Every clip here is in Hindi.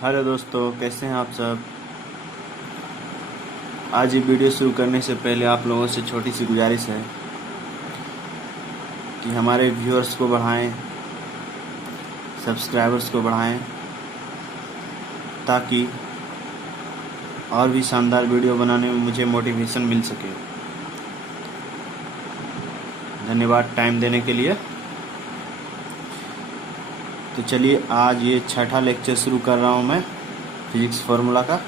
हेलो दोस्तों, कैसे हैं आप सब। आज ये वीडियो शुरू करने से पहले आप लोगों से छोटी सी गुजारिश है कि हमारे व्यूअर्स को बढ़ाएं, सब्सक्राइबर्स को बढ़ाएं, ताकि और भी शानदार वीडियो बनाने में मुझे मोटिवेशन मिल सके। धन्यवाद टाइम देने के लिए। तो चलिए, आज ये छठा लेक्चर शुरू कर रहा हूँ मैं फिजिक्स फार्मूला का,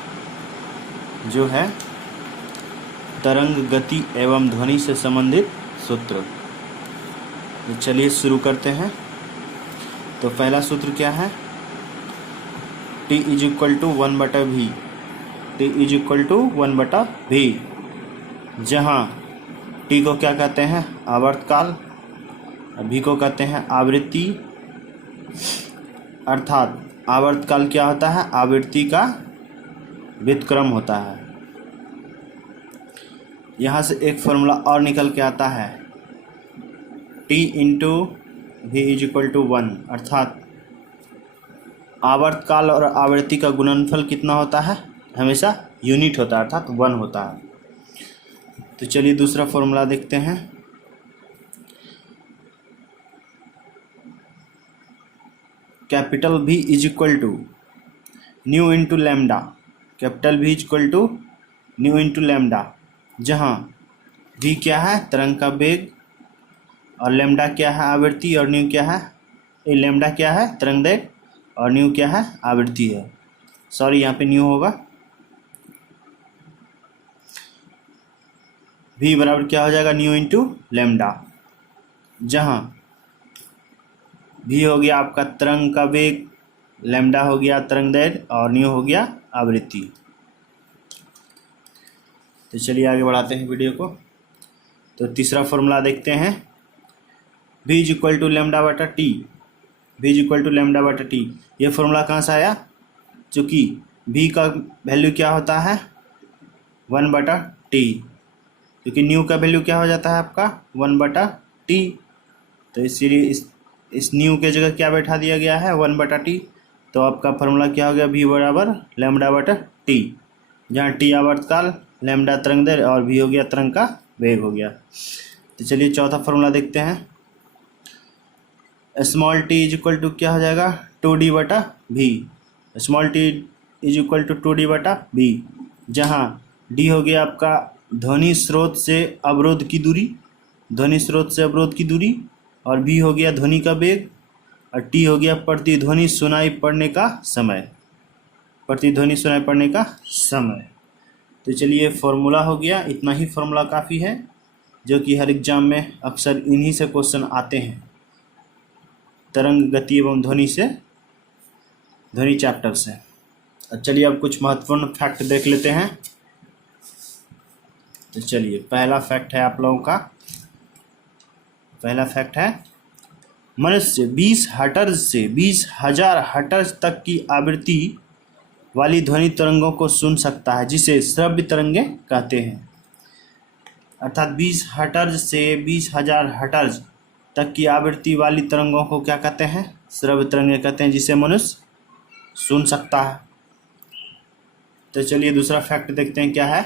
जो है तरंग गति एवं ध्वनि से संबंधित सूत्र। तो चलिए शुरू करते हैं। तो पहला सूत्र क्या है? T is equal to 1/v। T is equal to 1/v, जहाँ T को क्या कहते हैं? आवर्तकाल। V को कहते हैं आवृत्ति। अर्थात आवर्तकाल क्या होता है? आवृत्ति का व्युत्क्रम होता है। यहाँ से एक फॉर्मूला और निकल के आता है, T into V is equal to 1। अर्थात आवर्तकाल और आवृत्ति का गुणनफल कितना होता है? हमेशा यूनिट होता है, अर्थात 1 होता है। तो चलिए दूसरा फॉर्मूला देखते हैं। Capital V is equal to nu into lambda. Capital V is equal to nu into lambda, जहाँ V क्या है? तरंग का वेग, और लैम्डा क्या है? आवृत्ति, और न्यू क्या है? लैम्डा क्या है? तरंग दैर्घ्य, और न्यू क्या है? आवृत्ति है। सॉरी, यहाँ पे न्यू होगा। V बराबर क्या हो जाएगा? न्यू इंटू लैम्डा, जहाँ V हो गया आपका तरंग का वेग, लैम्डा हो गया तरंग दैर्घ्य, और न्यू हो गया आवृत्ति। तो चलिए आगे बढ़ाते हैं वीडियो को। तो तीसरा फॉर्मूला देखते हैं। V is equal to lambda बटा T. V is equal to lambda बटा टी, ये फॉर्मूला कहाँ से आया? चूँकि V का वैल्यू क्या होता है? 1/t, क्योंकि न्यू का वैल्यू क्या हो जाता है आपका? 1/t। तो इसीलिए इस न्यू के जगह क्या बैठा दिया गया है? 1/t। तो आपका फॉर्मूला क्या हो गया? V बराबर लैम्डा बटा टी, जहाँ टी आवर्तकाल, लैम्डा तरंग दैर्घ्य, और V हो गया तरंग का वेग हो गया। तो चलिए चौथा फॉर्मूला देखते हैं। Small t is equal to क्या हो जाएगा? 2d/v। Small t is equal to 2d/v, जहाँ d हो गया आपका ध्वनि स्रोत से अवरोध की दूरी, ध्वनि स्रोत से अवरोध की दूरी, और v हो गया ध्वनि का वेग, और t हो गया प्रतिध्वनि सुनाई पड़ने का समय, प्रतिध्वनि सुनाई पड़ने का समय। तो चलिए फॉर्मूला हो गया, इतना ही फॉर्मूला काफ़ी है, जो कि हर एग्जाम में अक्सर इन्हीं से क्वेश्चन आते हैं, तरंग गति एवं ध्वनि से, ध्वनि चैप्टर से। चलिए अब कुछ महत्वपूर्ण फैक्ट देख लेते हैं। तो चलिए पहला फैक्ट है आप लोगों का, पहला फैक्ट है मनुष्य 20 हर्ट्ज से 20,000 हर्ट्ज तक की आवृत्ति वाली ध्वनि तरंगों को सुन सकता है, जिसे श्रव्य तरंगे कहते हैं। अर्थात 20 हर्ट्ज से 20,000 हर्ट्ज तक की आवृत्ति वाली तरंगों को क्या कहते हैं? श्रव्य तरंगे कहते हैं, जिसे मनुष्य सुन सकता है। तो चलिए दूसरा फैक्ट देखते हैं क्या है।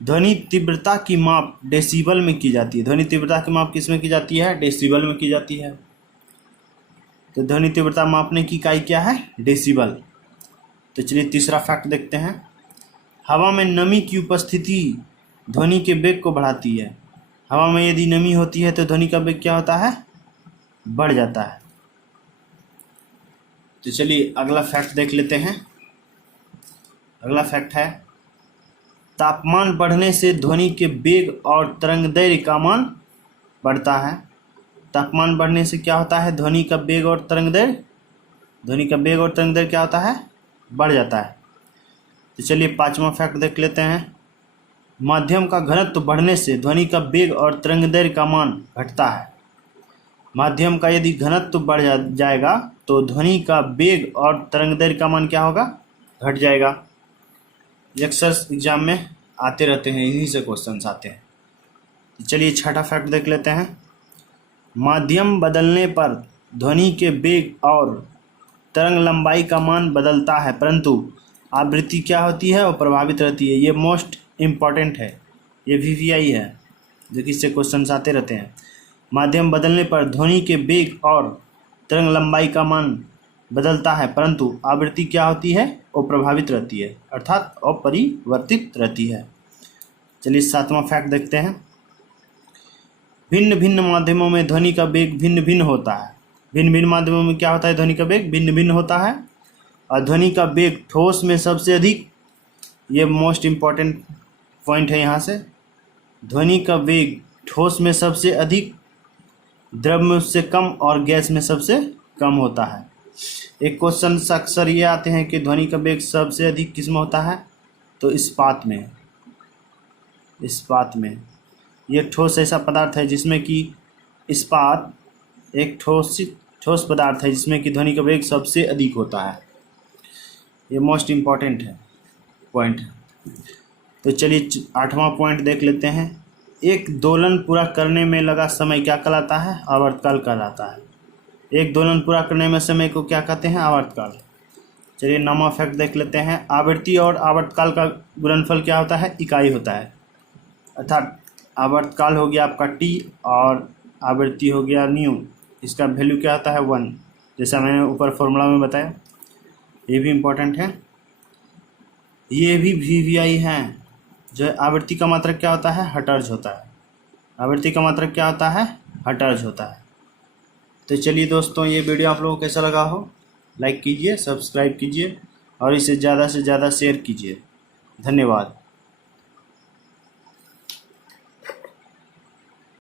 ध्वनि तीव्रता की माप डेसिबल में की जाती है। ध्वनि तीव्रता की माप किस में की जाती है? डेसिबल में की जाती है। तो ध्वनि तीव्रता मापने की इकाई क्या है? डेसिबल। तो चलिए तीसरा फैक्ट देखते हैं। हवा में नमी की उपस्थिति ध्वनि के वेग को बढ़ाती है। हवा में यदि नमी होती है तो ध्वनि का वेग क्या होता है? बढ़ जाता है। तो चलिए अगला फैक्ट देख लेते हैं। अगला फैक्ट है तापमान बढ़ने से ध्वनि के वेग और तरंगदैर्घ्य का मान बढ़ता है। तापमान बढ़ने से क्या होता है? ध्वनि का वेग और तरंगदैर्घ्य, ध्वनि का वेग और तरंगदैर्घ्य क्या होता है? बढ़ जाता है। तो चलिए पांचवा फैक्ट देख लेते हैं। माध्यम का घनत्व बढ़ने से ध्वनि का वेग और तरंगदैर्घ्य का मान घटता है। माध्यम का यदि घनत्व बढ़ जाएगा तो ध्वनि का वेग और तरंगदैर्घ्य का मान क्या होगा? घट जाएगा। अक्सर एग्जाम में आते रहते हैं, इन्हीं से क्वेश्चंस आते हैं। तो चलिए छठा फैक्ट देख लेते हैं। माध्यम बदलने पर ध्वनि के वेग और तरंग लंबाई का मान बदलता है परंतु आवृत्ति क्या होती है वो प्रभावित रहती है। ये मोस्ट इम्पॉर्टेंट है, ये VVI है जो कि इससे क्वेश्चन आते रहते हैं। माध्यम बदलने पर ध्वनि के वेग और तरंग लंबाई का मान बदलता है परंतु आवृत्ति क्या होती है वो प्रभावित रहती है, अर्थात अपरिवर्तित रहती है। चलिए 7वां फैक्ट देखते हैं। भिन्न भिन्न माध्यमों में ध्वनि का वेग भिन्न भिन्न होता है। भिन्न भिन्न माध्यमों में क्या होता है, ध्वनि का वेग भिन्न भिन्न होता है। और ध्वनि का वेग ठोस में सबसे अधिक, ये मोस्ट इम्पॉर्टेंट पॉइंट है यहाँ से, ध्वनि का वेग ठोस में सबसे अधिक, द्रव में उससे कम और गैस में सबसे कम होता है। एक क्वेश्चन अक्सर ये आते हैं कि ध्वनि का वेग सबसे अधिक किस में होता है, तो इस्पात में। इस्पात में ये ठोस ऐसा पदार्थ है जिसमें कि इस्पात एक ठोस पदार्थ है जिसमें कि ध्वनि का वेग सबसे अधिक होता है। ये मोस्ट इम्पॉर्टेंट है पॉइंट है। तो चलिए 8वां पॉइंट देख लेते हैं। एक दोलन पूरा करने में लगा समय क्या कहलाता है, आवर्तकाल कहलाता है। एक दोलन पूरा करने में समय को क्या कहते हैं, आवर्तकाल। चलिए 9वां फैक्ट देख लेते हैं। आवृत्ति और आवर्तकाल का गुणनफल क्या होता है, इकाई होता है। अर्थात आवर्तकाल हो गया आपका T और आवृत्ति हो गया न्यू, इसका वैल्यू क्या होता है 1, जैसा मैंने ऊपर फॉर्मूला में बताया। ये भी इम्पोर्टेंट है। ये भी VVI हैं। जो आवृत्ति का मात्रक क्या होता है, हर्ट्ज होता है। आवृत्ति का मात्रक क्या होता है, हर्ट्ज होता है। तो चलिए दोस्तों, ये वीडियो आप लोगों को कैसा लगा हो, लाइक कीजिए, सब्सक्राइब कीजिए और इसे ज़्यादा से ज़्यादा शेयर कीजिए। धन्यवाद।